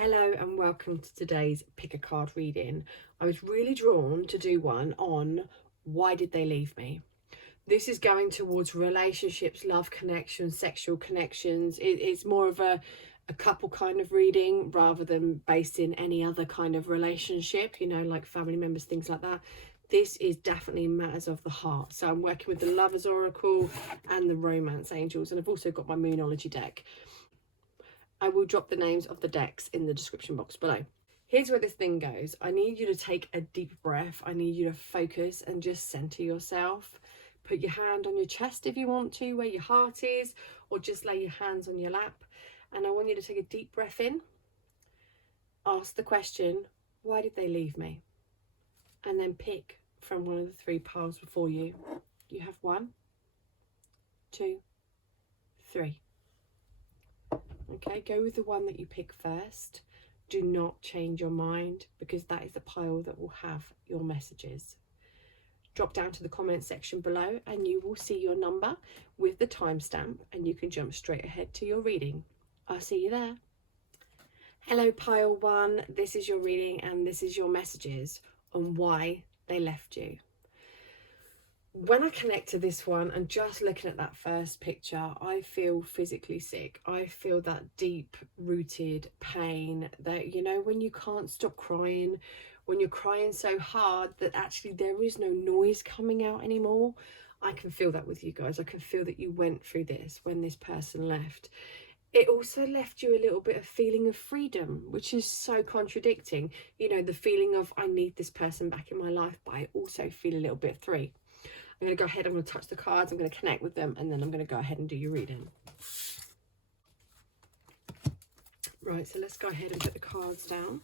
Hello and welcome to today's pick a card reading. I was really drawn to do one on why did they leave me. This is going towards relationships, love connections, sexual connections. It's more of a couple kind of reading rather than based in any other kind of relationship, you know, like family members, things like that. This is definitely matters of the heart. So I'm working with the Lovers Oracle and the Romance Angels, and I've also got my Moonology deck. I will drop the names of the decks in the description box below. Here's where this thing goes. I need you to take a deep breath. I need you to focus and just center yourself. Put your hand on your chest if you want to, where your heart is, or just lay your hands on your lap. And I want you to take a deep breath in. Ask the question, why did they leave me? And then pick from one of the three piles before you. You have 1, 2, 3. Okay, go with the one that you pick first. Do not change your mind because that is the pile that will have your messages. Drop down to the comment section below and you will see your number with the timestamp and you can jump straight ahead to your reading. I'll see you there. Hello pile 1, this is your reading and this is your messages on why they left you. When I connect to this one and just looking at that first picture, I feel physically sick. I feel that deep rooted pain that, you know, when you can't stop crying, when you're crying so hard that actually there is no noise coming out anymore. I can feel that with you guys. I can feel that you went through this when this person left. It also left you a little bit of feeling of freedom, which is so contradicting. You know, the feeling of I need this person back in my life, but I also feel a little bit free. I'm going to go ahead, I'm going to touch the cards, I'm going to connect with them, and then I'm going to go ahead and do your reading. Right, so let's go ahead and put the cards down.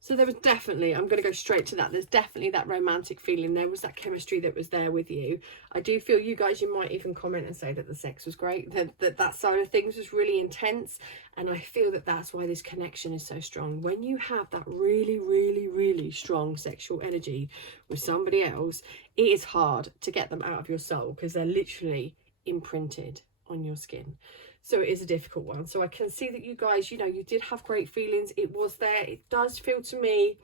So there was definitely, I'm going to go straight to that, there's definitely that romantic feeling. There was that chemistry that was there with you. I do feel you guys, you might even comment and say that the sex was great, that side of things was really intense. And I feel that that's why this connection is so strong. When you have that really, really, really strong sexual energy with somebody else, it is hard to get them out of your soul because they're literally imprinted on your skin. So it is a difficult one. So I can see that you guys, you know, you did have great feelings. It was there. It does feel to me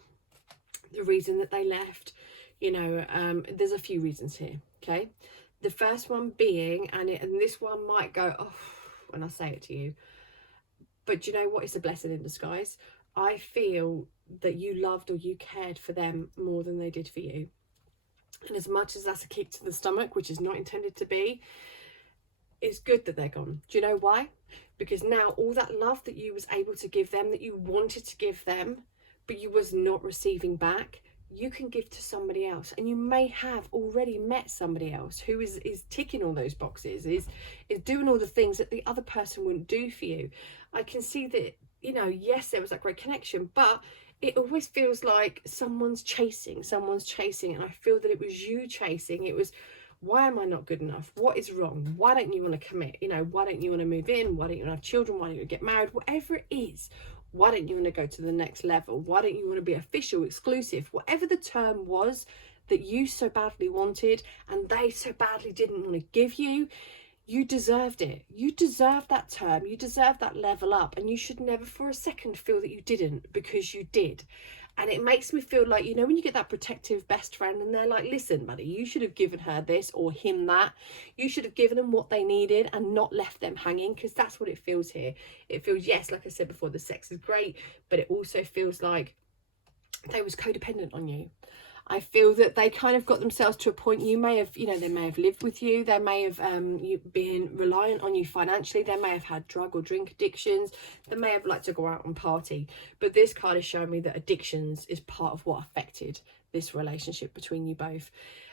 the reason that they left, you know, there's a few reasons here. Okay. The first one being, and this one might go, oh, when I say it to you, but you know what? It's a blessing in disguise. I feel that you loved or you cared for them more than they did for you. And as much as that's a kick to the stomach, which is not intended to be, it's good that they're gone. Do you know why? Because now all that love that you was able to give them, that you wanted to give them, but you was not receiving back, you can give to somebody else. And you may have already met somebody else who is ticking all those boxes, is doing all the things that the other person wouldn't do for you. I can see that, you know, yes, there was that great connection, but it always feels like someone's chasing. And I feel that it was you chasing. It was, why am I not good enough? What is wrong? Why don't you want to commit? You know, why don't you want to move in? Why don't you want to have children? Why don't you get married? Whatever it is, why don't you want to go to the next level? Why don't you want to be official, exclusive? Whatever the term was that you so badly wanted and they so badly didn't want to give you, you deserved it. You deserved that term. You deserved that level up. And you should never for a second feel that you didn't, because you did. And it makes me feel like, you know, when you get that protective best friend and they're like, listen, buddy, you should have given her this or him that. You should have given them what they needed and not left them hanging, because that's what it feels here. It feels, yes, like I said before, the sex is great, but it also feels like they was codependent on you. I feel that they kind of got themselves to a point, you may have, you know, they may have lived with you, they may have been reliant on you financially, they may have had drug or drink addictions, they may have liked to go out and party. But this card is showing me that addictions is part of what affected this relationship between you both.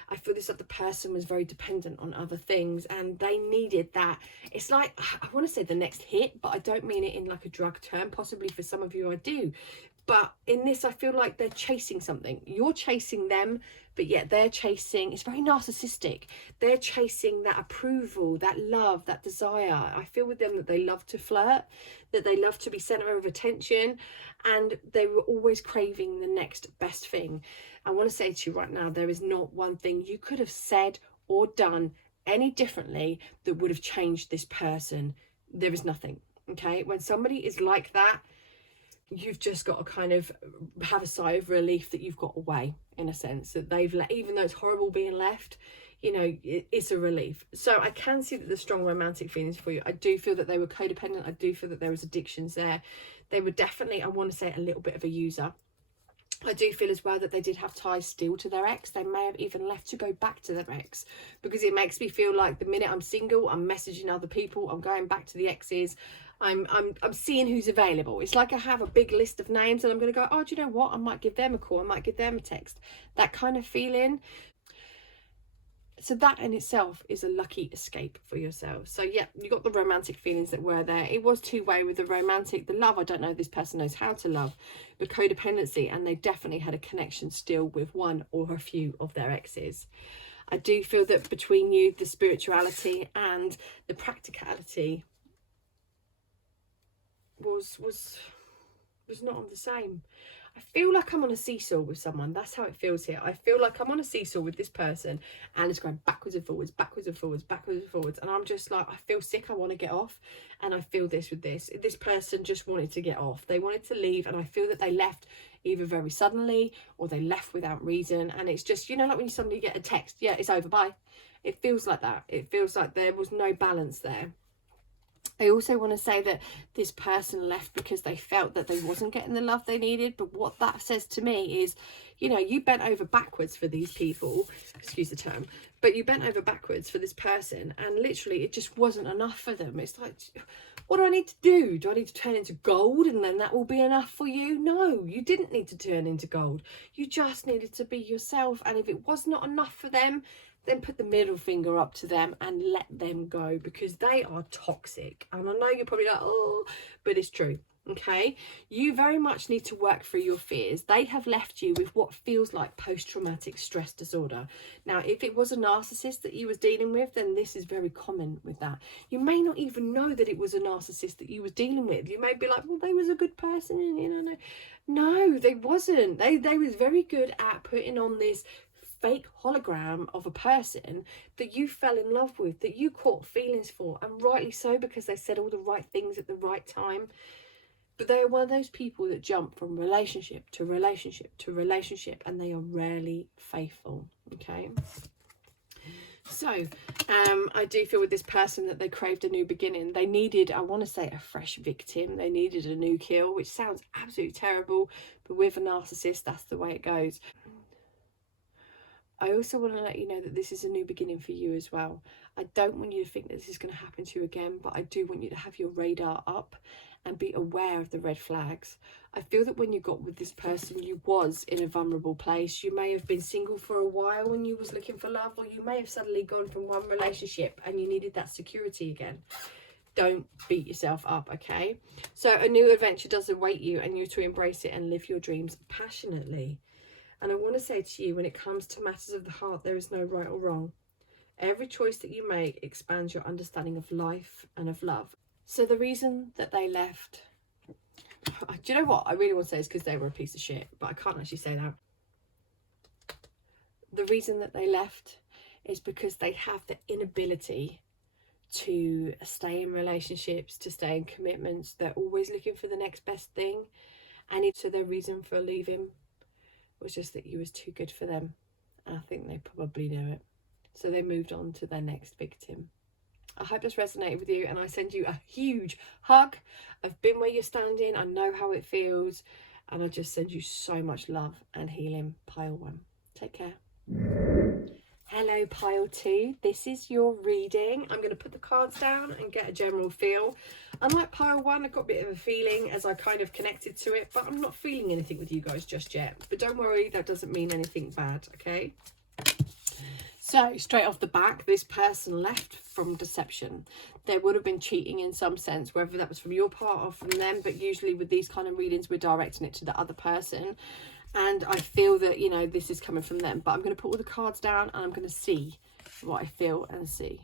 I feel this like the person was very dependent on other things and they needed that. It's like, I want to say the next hit, but I don't mean it in like a drug term. Possibly for some of you I do. But in this, I feel like they're chasing something. You're chasing them, but yet they're chasing, it's very narcissistic. They're chasing that approval, that love, that desire. I feel with them that they love to flirt, that they love to be center of attention, and they were always craving the next best thing. I want to say to you right now, there is not one thing you could have said or done any differently that would have changed this person. There is nothing. Okay, when somebody is like that, you've just got to kind of have a sigh of relief that you've got away, in a sense, that they've let, even though it's horrible being left, you know, it's a relief. So I can see that there's strong romantic feelings for you. I do feel that they were codependent. I do feel that there was addictions there. They were definitely, I want to say, a little bit of a user. I do feel as well that they did have ties still to their ex. They may have even left to go back to their ex, because it makes me feel like the minute I'm single, I'm messaging other people, I'm going back to the exes, I'm seeing who's available. It's like I have a big list of names and I'm going to go, oh, do you know what? I might give them a call. I might give them a text. That kind of feeling. So that in itself is a lucky escape for yourself. So yeah, you got the romantic feelings that were there. It was two-way with the romantic. The love, I don't know if this person knows how to love. The codependency, and they definitely had a connection still with one or a few of their exes. I do feel that between you, the spirituality and the practicality was not on the same. I feel like I'm on a seesaw with someone. That's how it feels here. I feel like I'm on a seesaw with this person and it's going backwards and forwards, backwards and forwards, backwards and forwards. And I'm just like, I feel sick. I want to get off. And I feel this with this. This person just wanted to get off. They wanted to leave. And I feel that they left either very suddenly or they left without reason. And it's just, you know, like when you suddenly get a text, yeah, it's over, bye. It feels like that. It feels like there was no balance there. I also want to say that this person left because they felt that they wasn't getting the love they needed. But what that says to me is, you know, you bent over backwards for these people, excuse the term, but you bent over backwards for this person and literally it just wasn't enough for them. It's like, what do I need to do? Do I need to turn into gold and then that will be enough for you? No, you didn't need to turn into gold. You just needed to be yourself. And if it was not enough for them, then put the middle finger up to them and let them go, because they are toxic. And I know you're probably like, oh, but it's true. Okay, you very much need to work through your fears. They have left you with what feels like post-traumatic stress disorder. Now, if it was a narcissist that you was dealing with, then this is very common with that. You may not even know that it was a narcissist that you was dealing with. You may be like, well, they was a good person, and you know, no, they wasn't. They was very good at putting on this fake hologram of a person that you fell in love with, that you caught feelings for, and rightly so, because they said all the right things at the right time. But they are one of those people that jump from relationship to relationship to relationship, and they are rarely faithful. Okay, so I do feel with this person that they craved a new beginning. They needed, I want to say, a fresh victim. They needed a new kill, which sounds absolutely terrible, but with a narcissist, that's the way it goes. I also want to let you know that this is a new beginning for you as well. I don't want you to think that this is going to happen to you again, but I do want you to have your radar up and be aware of the red flags. I feel that when you got with this person, you was in a vulnerable place. You may have been single for a while when you was looking for love, or you may have suddenly gone from one relationship and you needed that security again. Don't beat yourself up, okay? So a new adventure does await you, and you're to embrace it and live your dreams passionately. And I want to say to you, when it comes to matters of the heart, there is no right or wrong. Every choice that you make expands your understanding of life and of love. So the reason that they left, do you know what? I really want to say it's because they were a piece of shit, but I can't actually say that. The reason that they left is because they have the inability to stay in relationships, to stay in commitments. They're always looking for the next best thing. And so their reason for leaving was just that you was too good for them, and I think they probably knew it, so they moved on to their next victim. I hope this resonated with you, and I send you a huge hug. I've been where you're standing, I know how it feels, and I just send you so much love and healing. Pile 1, take care. Hello pile 2, this is your reading. I'm going to put the cards down and get a general feel. Unlike pile 1, I got a bit of a feeling as I kind of connected to it, but I'm not feeling anything with you guys just yet. But don't worry, that doesn't mean anything bad, okay? So straight off the back, this person left from deception. There would have been cheating in some sense, whether that was from your part or from them, but usually with these kind of readings, we're directing it to the other person. And I feel that, you know, this is coming from them. But I'm going to put all the cards down and I'm going to see what I feel and see.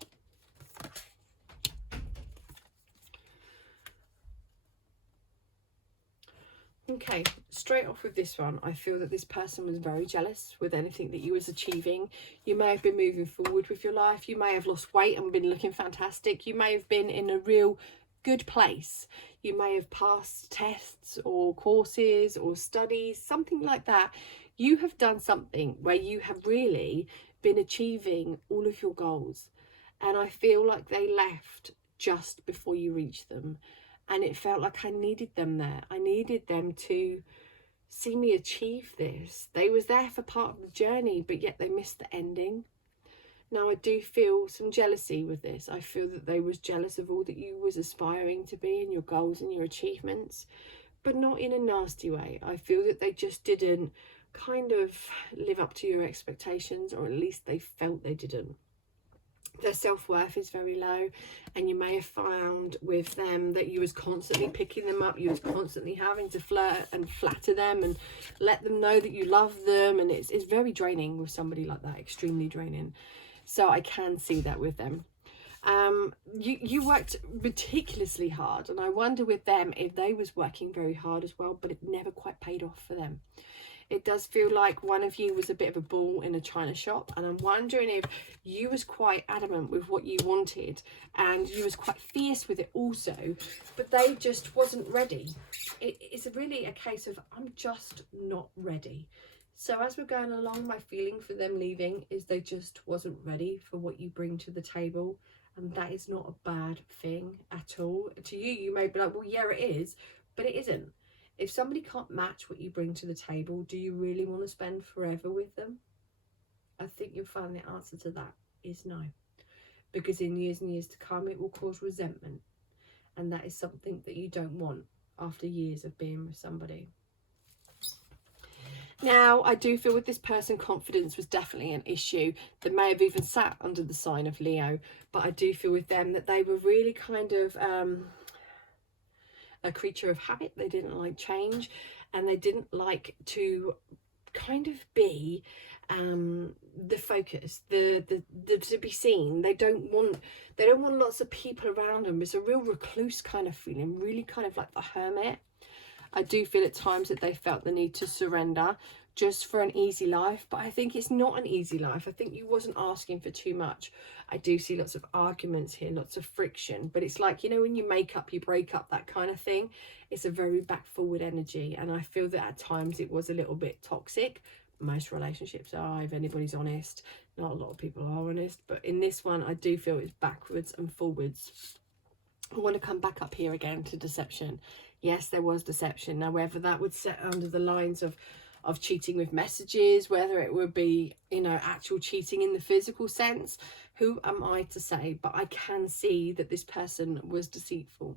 Okay, straight off with this one, I feel that this person was very jealous with anything that you was achieving. You may have been moving forward with your life. You may have lost weight and been looking fantastic. You may have been in a real good place. You may have passed tests or courses or studies, something like that. You have done something where you have really been achieving all of your goals. And I feel like they left just before you reached them. And it felt like I needed them there. I needed them to see me achieve this. They was there for part of the journey, but yet they missed the ending. Now, I do feel some jealousy with this. I feel that they was jealous of all that you was aspiring to be and your goals and your achievements, but not in a nasty way. I feel that they just didn't kind of live up to your expectations, or at least they felt they didn't. Their self-worth is very low, and you may have found with them that you was constantly picking them up. You was constantly having to flirt and flatter them and let them know that you love them, and it's very draining with somebody like that, extremely draining. So I can see that with them. You worked meticulously hard, and I wonder with them if they was working very hard as well, but it never quite paid off for them. It does feel like one of you was a bit of a bull in a china shop, and I'm wondering if you was quite adamant with what you wanted and you was quite fierce with it also, but they just wasn't ready. It's really a case of I'm just not ready. So as we're going along, my feeling for them leaving is they just wasn't ready for what you bring to the table, and that is not a bad thing at all. To you, you may be like, well, yeah, it is, but it isn't. If somebody can't match what you bring to the table, do you really want to spend forever with them? I think you'll find the answer to that is no. Because in years and years to come, it will cause resentment. And that is something that you don't want after years of being with somebody. Now, I do feel with this person, confidence was definitely an issue that may have even sat under the sign of Leo. But I do feel with them that they were really kind of a creature of habit. They didn't like change, and they didn't like to kind of be the focus, the to be seen. They don't want lots of people around them. It's a real recluse kind of feeling, really kind of like the hermit. I do feel at times that they felt the need to surrender just for an easy life, but I think it's not an easy life. I think you wasn't asking for too much. I do see lots of arguments here, lots of friction, but it's like, you know, when you make up, you break up, that kind of thing. It's a very back forward energy, and I feel that at times it was a little bit toxic. Most relationships are, if anybody's honest. Not a lot of people are honest, but in this one I do feel it's backwards and forwards. I want to come back up here again to deception. Yes, there was deception. Now, whether that would set under the lines of cheating with messages, whether it would be, you know, actual cheating in the physical sense, who am I to say? But I can see that this person was deceitful.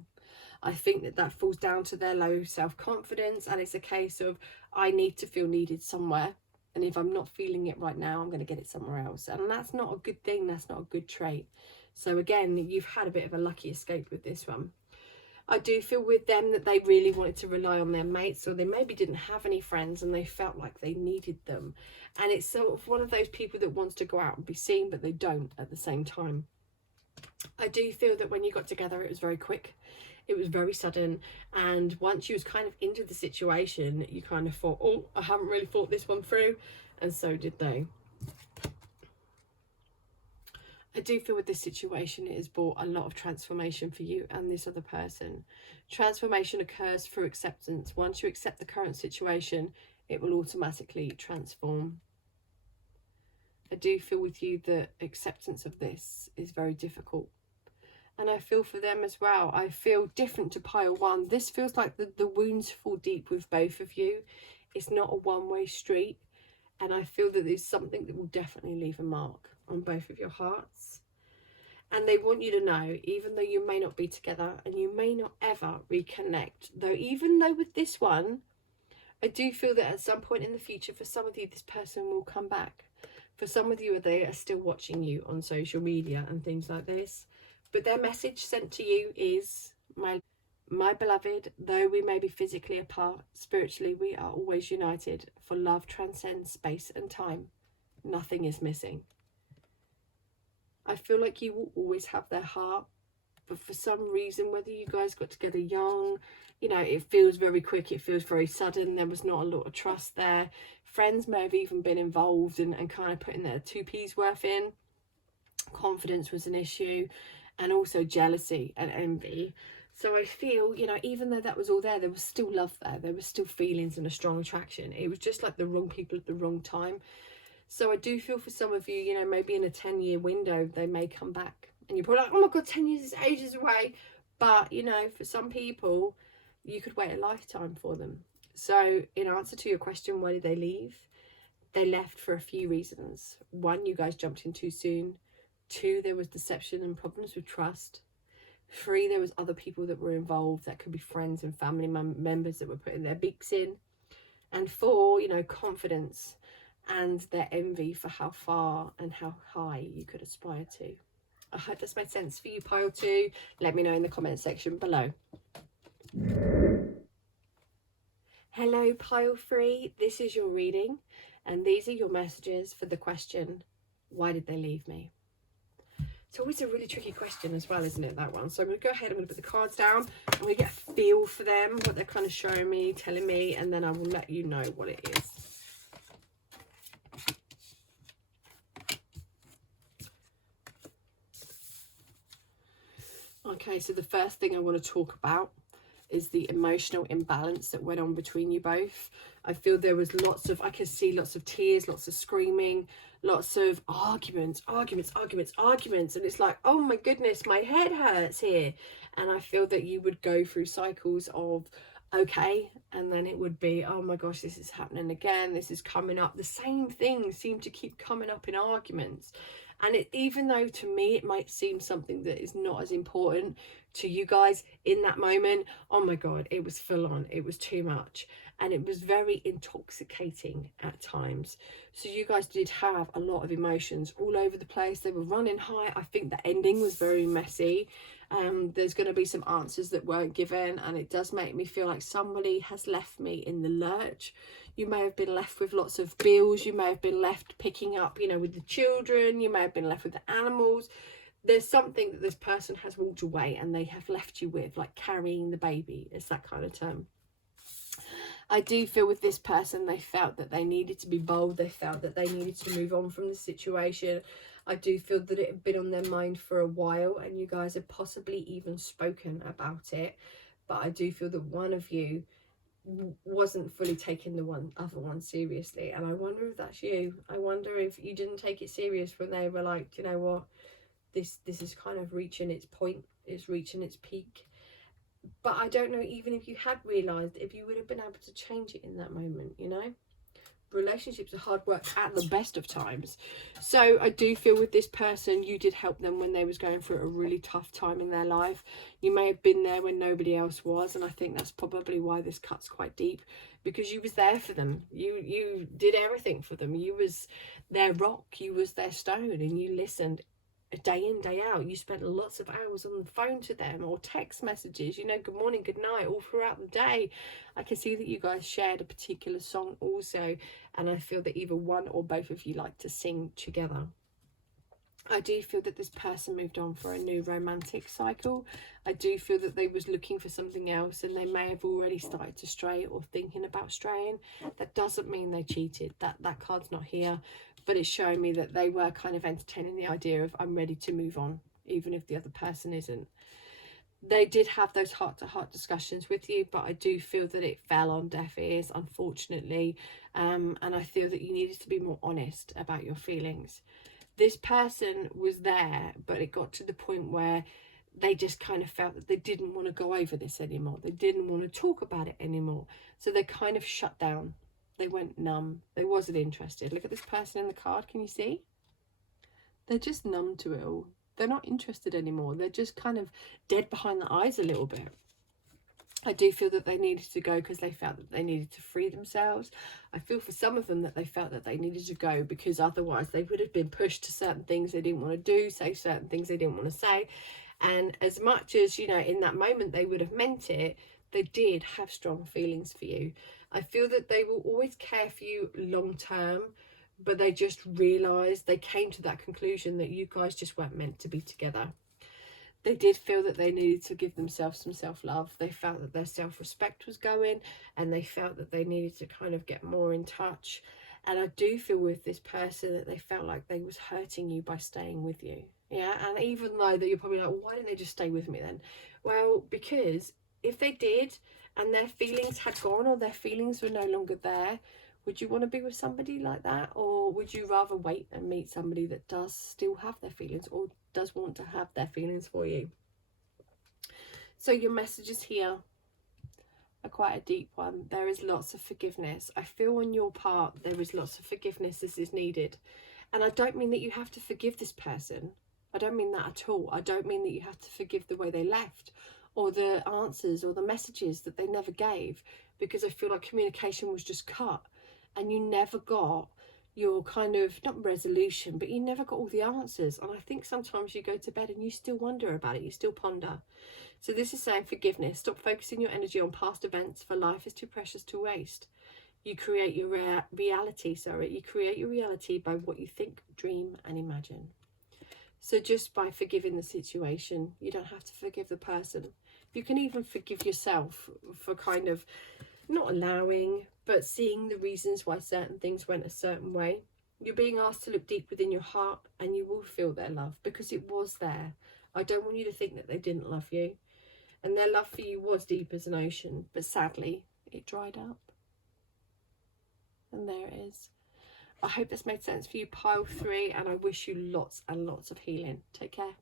I think that that falls down to their low self-confidence, and it's a case of I need to feel needed somewhere, and if I'm not feeling it right now, I'm going to get it somewhere else, and that's not a good thing. That's not a good trait. So again, you've had a bit of a lucky escape with this one. I do feel with them that they really wanted to rely on their mates, or they maybe didn't have any friends and they felt like they needed them. And it's sort of one of those people that wants to go out and be seen, but they don't at the same time. I do feel that when you got together, it was very quick. It was very sudden. And once you was kind of into the situation, you kind of thought, oh, I haven't really thought this one through. And so did they. I do feel with this situation, it has brought a lot of transformation for you and this other person. Transformation occurs through acceptance. Once you accept the current situation, it will automatically transform. I do feel with you that acceptance of this is very difficult. And I feel for them as well. I feel different to pile one. This feels like the wounds fall deep with both of you. It's not a one-way street. And I feel that there's something that will definitely leave a mark on both of your hearts. And they want you to know, even though you may not be together and you may not ever reconnect, though even though with this one, I do feel that at some point in the future, for some of you, this person will come back. For some of you, they are still watching you on social media and things like this. But their message sent to you is, my beloved, though we may be physically apart, spiritually we are always united, for love transcends space and time. Nothing is missing. I feel like you will always have their heart, but for some reason, whether you guys got together young, you know, it feels very quick, it feels very sudden, there was not a lot of trust there. Friends may have even been involved and kind of putting their 2p's worth in. Confidence was an issue, and also jealousy and envy. So I feel, you know, even though that was all there, there was still love there. There was still feelings and a strong attraction. It was just like the wrong people at the wrong time. So I do feel for some of you, you know, maybe in a 10-year window, they may come back. And you're probably like, oh my God, 10 years is ages away. But, you know, for some people, you could wait a lifetime for them. So in answer to your question, why did they leave? They left for a few reasons. 1, you guys jumped in too soon. 2, there was deception and problems with trust. 3, there was other people that were involved. That could be friends and family members that were putting their beaks in. And 4, you know, confidence and their envy for how far and how high you could aspire to. I hope this made sense for you, pile 2. Let me know in the comment section below. Hello, pile 3. This is your reading, and these are your messages for the question, why did they leave me? It's always a really tricky question as well, isn't it, that one? So I'm going to go ahead, I'm going to put the cards down. I'm going to get a feel for them, what they're kind of showing me, telling me, and then I will let you know what it is. Okay, so the first thing I want to talk about is the emotional imbalance that went on between you both. I feel there was I can see lots of tears, lots of screaming, lots of arguments. And it's like, oh my goodness, my head hurts here. And I feel that you would go through cycles of, okay, and then it would be, oh my gosh, this is happening again, this is coming up. The same things seem to keep coming up in arguments. And even though to me it might seem something that is not as important to you guys in that moment, oh my God, it was full on, it was too much. And it was very intoxicating at times. So you guys did have a lot of emotions all over the place. They were running high. I think the ending was very messy. There's going to be some answers that weren't given, and it does make me feel like somebody has left me in the lurch. You may have been left with lots of bills. You may have been left picking up, you know, with the children. You may have been left with the animals. There's something that this person has walked away and they have left you with, like carrying the baby. It's that kind of term. I do feel with this person, they felt that they needed to be bold. They felt that they needed to move on from the situation. I do feel that it had been on their mind for a while, and you guys had possibly even spoken about it. But I do feel that one of you wasn't fully taking the other one seriously. And I wonder if that's you. I wonder if you didn't take it serious when they were like, you know what, this is kind of reaching its point. It's reaching its peak. But I don't know, even if you had realised, if you would have been able to change it in that moment, you know? Relationships are hard work at the best of times. So I do feel with this person, you did help them when they was going through a really tough time in their life. You may have been there when nobody else was, and I think that's probably why this cut's quite deep, because you was there for them. You did everything for them. You was their rock, you was their stone, and you listened day in, day out. You spent lots of hours on the phone to them, or text messages, you know, good morning, good night, all throughout the day. I can see that you guys shared a particular song also, and I feel that either one or both of you like to sing together. I do feel that this person moved on for a new romantic cycle. I do feel that they was looking for something else, and they may have already started to stray or thinking about straying. That doesn't mean they cheated. That card's not here, but it's showing me that they were kind of entertaining the idea of, I'm ready to move on, even if the other person isn't. They did have those heart-to-heart discussions with you, but I do feel that it fell on deaf ears, unfortunately. And I feel that you needed to be more honest about your feelings. This person was there, but it got to the point where they just kind of felt that they didn't want to go over this anymore. They didn't want to talk about it anymore. So they kind of shut down. They went numb. They wasn't interested. Look at this person in the card. Can you see? They're just numb to it all. They're not interested anymore. They're just kind of dead behind the eyes a little bit. I do feel that they needed to go because they felt that they needed to free themselves. I feel for some of them that they felt that they needed to go because otherwise they would have been pushed to certain things they didn't want to do, say certain things they didn't want to say. And as much as, you know, in that moment they would have meant it, they did have strong feelings for you. I feel that they will always care for you long term, but they just realised, they came to that conclusion that you guys just weren't meant to be together. They did feel that they needed to give themselves some self-love. They felt that their self-respect was going, and they felt that they needed to kind of get more in touch. And I do feel with this person that they felt like they was hurting you by staying with you. Yeah, and even though that you're probably like, well, why didn't they just stay with me then? Well, because if they did and their feelings had gone or their feelings were no longer there, would you want to be with somebody like that? Or would you rather wait and meet somebody that does still have their feelings or does want to have their feelings for you? So your messages here are quite a deep one. There is lots of forgiveness. I feel on your part there is lots of forgiveness as is needed. And I don't mean that you have to forgive this person. I don't mean that at all. I don't mean that you have to forgive the way they left or the answers or the messages that they never gave, because I feel like communication was just cut and you never got your kind of, not resolution, but you never got all the answers. And I think sometimes you go to bed and you still wonder about it, you still ponder. So this is saying forgiveness. Stop focusing your energy on past events, for life is too precious to waste. You create your reality, you create your reality by what you think, dream and imagine. So just by forgiving the situation, you don't have to forgive the person. You can even forgive yourself for kind of not allowing, but seeing the reasons why certain things went a certain way. You're being asked to look deep within your heart and you will feel their love because it was there. I don't want you to think that they didn't love you. And their love for you was deep as an ocean, but sadly, it dried up. And there it is. I hope this made sense for you, pile 3, and I wish you lots and lots of healing. Take care.